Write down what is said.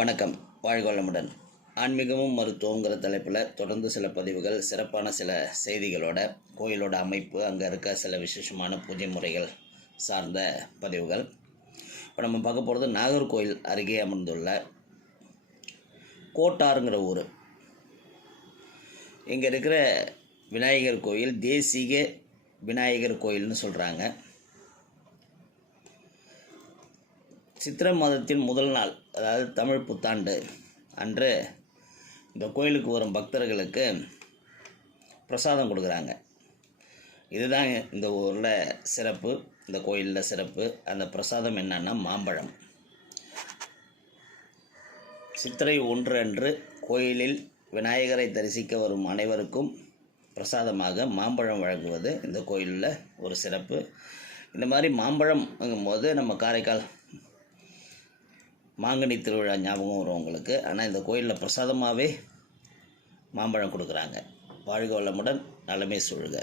வணக்கம். வாழ்வளமுடன் ஆன்மீகமும் மருத்துவங்கிற தலைப்பில் தொடர்ந்து சில பதிவுகள் சிறப்பான சில செய்திகளோட கோயிலோட அமைப்பு அங்கே இருக்க சில விசேஷமான பூஜை முறைகள் சார்ந்த பதிவுகள். இப்போ நம்ம பார்க்க போகிறது நாகர்கோயில் அருகே அமர்ந்துள்ள கோட்டாருங்கிற ஊர். இங்கே இருக்கிற விநாயகர் கோயில் தேசிக விநாயகர் கோயில்னு சொல்கிறாங்க சித்திரை மாதத்தின் முதல் நாள் அதாவது தமிழ் புத்தாண்டு அன்று இந்த கோயிலுக்கு வரும் பக்தர்களுக்கு பிரசாதம் கொடுக்குறாங்க. இதுதான் இந்த ஊரில் சிறப்பு இந்த கோயிலில் சிறப்பு. அந்த பிரசாதம் என்னன்னா மாம்பழம். சித்திரை ஒன்று அன்று கோயிலில் விநாயகரை தரிசிக்க வரும் அனைவருக்கும் பிரசாதமாக மாம்பழம் வழங்குவது இந்த கோயிலில் ஒரு சிறப்பு. இந்த மாதிரி மாம்பழம்ங்கும்போது நம்ம காரைக்கால் மாங்கனி திருவிழா ஞாபகம் வரும் உங்களுக்கு. ஆனால் இந்த கோயிலில் பிரசாதமாகவே மாம்பழம் கொடுக்குறாங்க. வாழ்க வளமுடன் நலமே சூழ்க.